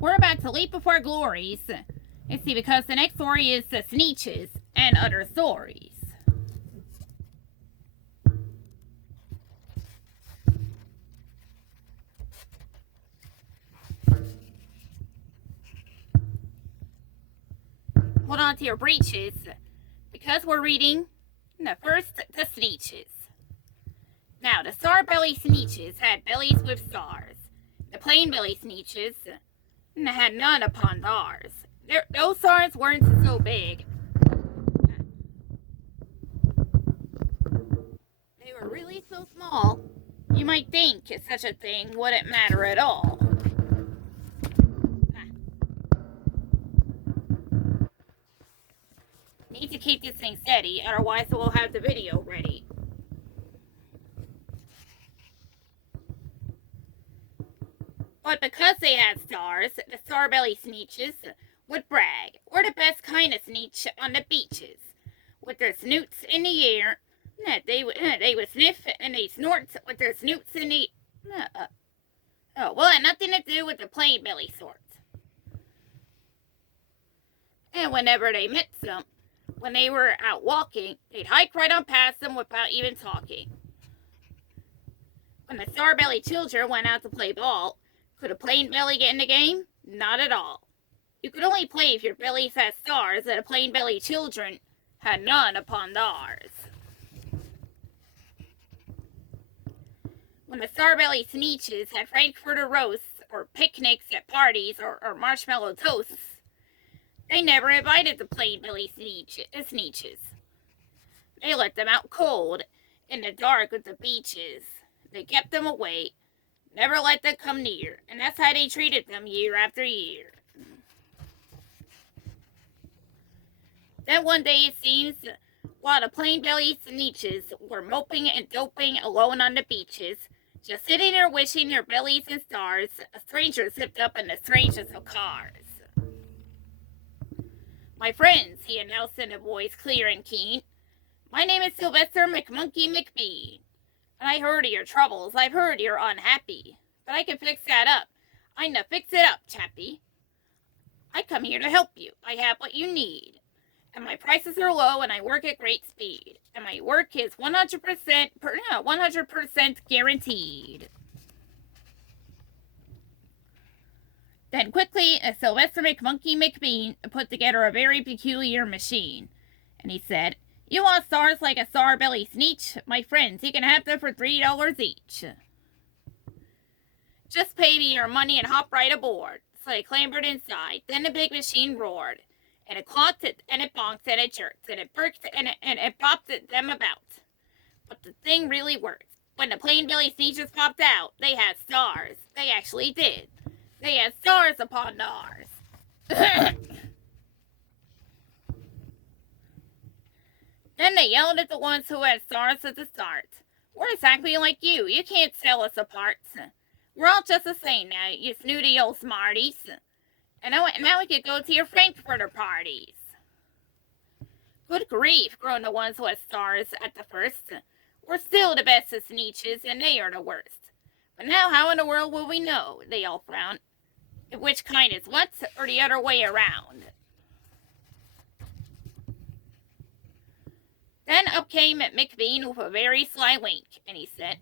We're about to leap before glories. You see, because the next story is the Sneetches and Other Stories. Hold on to your breeches, because we're reading the first, the Sneetches. Now, the star-belly Sneetches had bellies with stars. The plain-belly Sneetches had none upon theirs. Those stars weren't so big. They were really so small, you might think such a thing wouldn't matter at all. Need to keep this thing steady, otherwise we'll have the video ready. But because they had stars, the star-belly Sneetches would brag. We're the best kind of Sneetch on the beaches. With their snoots in the air, they would sniff and they snort with their snoots in the... well, it had nothing to do with the plain belly sort. And whenever they met some, when they were out walking, they'd hike right on past them without even talking. When the star-belly children went out to play ball, could a plain belly get in the game? Not at all. You could only play if your bellies had stars, and the plain belly children had none upon theirs. When the star-belly Sneetches had Frankfurter roasts, or picnics at parties, or marshmallow toasts, they never invited the plain belly Sneetches. They let them out cold, in the dark at the beaches. They kept them away, never let them come near, and that's how they treated them year after year. Then one day it seems, while the plain belly Sneetches were moping and doping alone on the beaches, just sitting there wishing their bellies and stars, a stranger zipped up in the strangest of cars. My friends, he announced in a voice clear and keen, my name is Sylvester McMonkey McBean. And I heard of your troubles, I've heard you're unhappy. But I can fix that up. I know fix it up, chappie. I come here to help you. I have what you need. And my prices are low and I work at great speed. And my work is 100% guaranteed. Then quickly, Sylvester McMonkey McBean put together a very peculiar machine. And he said, you want stars like a star-belly Sneetch? My friends, you can have them for $3 each. Just pay me your money and hop right aboard. So they clambered inside. Then the big machine roared. And it clonked and it bonked and it jerked and it perked and it popped them about. But the thing really worked. When the plain belly Sneetches popped out, they had stars. They actually did. They had stars upon theirs. Then they yelled at the ones who had stars at the start. We're exactly like you. You can't sell us apart. We're all just the same now, you snooty old smarties. And now we could go to your Frankfurter parties. Good grief, groaned the ones who had stars at the first. We're still the best of Sneetches, and they are the worst. But now how in the world will we know? They all frowned. Which kind is what, or the other way around? Then up came McBean with a very sly wink, and he said,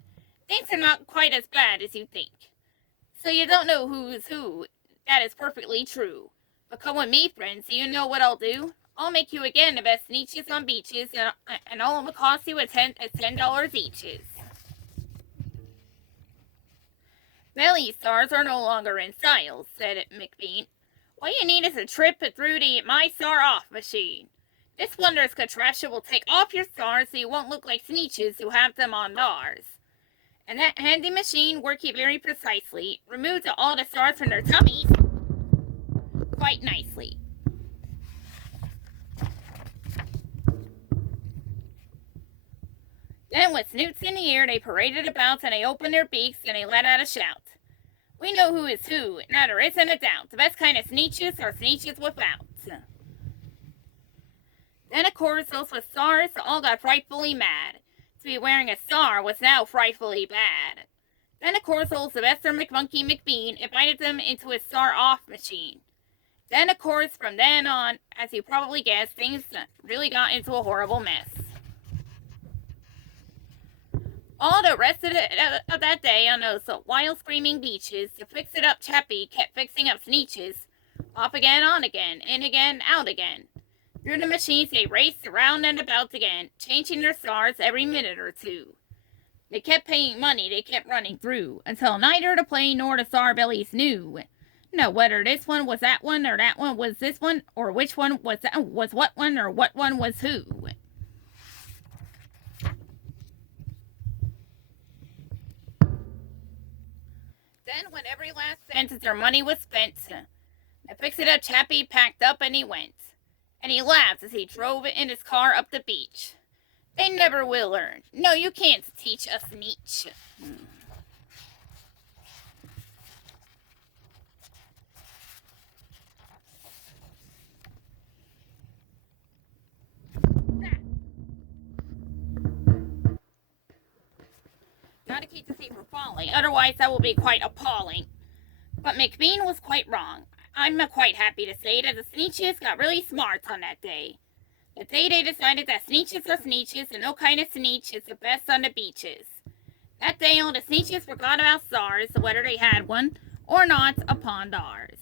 things are not quite as bad as you think. So you don't know who's who. That is perfectly true. But come with me, friends, so you know what I'll do. I'll make you again the best Sneetches on beaches, and all it will cost you is $10 each. Belly stars are no longer in style, said McBean. What you need is a trip through the My Star Off machine. This wondrous contraption will take off your stars so you won't look like Sneetches who have them on theirs. And that handy machine, working very precisely, removes all the stars from their tummies quite nicely. Then with snoots in the air, they paraded about and they opened their beaks and they let out a shout. We know who is who, now there isn't a doubt. The best kind of Sneetches are Sneetches without. Then of course those with stars all got frightfully mad. To be wearing a star was now frightfully bad. Then, of course, old Sylvester McMonkey McBean invited them into his star-off machine. Then, of course, from then on, as you probably guessed, things really got into a horrible mess. All the rest of that day on those wild screaming beaches, the fix-it-up chappie kept fixing up sneetches. Off again, on again, in again, out again. Through the machines they raced around and about again, changing their stars every minute or two. They kept paying money they kept running through, until neither the plane nor the star bellies knew whether this one was that one, or that one was this one, or which one was what one, or what one was who. Then, when every last cent of their money was spent, the fix-it-up chappie packed up and he went. And he laughed as he drove in his car up the beach. They never will learn. No, you can't teach a sneetch. Gotta keep the sea from falling, otherwise that will be quite appalling. But McBean was quite wrong. I'm quite happy to say that the sneetches got really smart on that day. The day they decided that sneetches are sneetches and no kind of sneetch is the best on the beaches. That day all the sneetches forgot about stars, whether they had one or not, upon ours.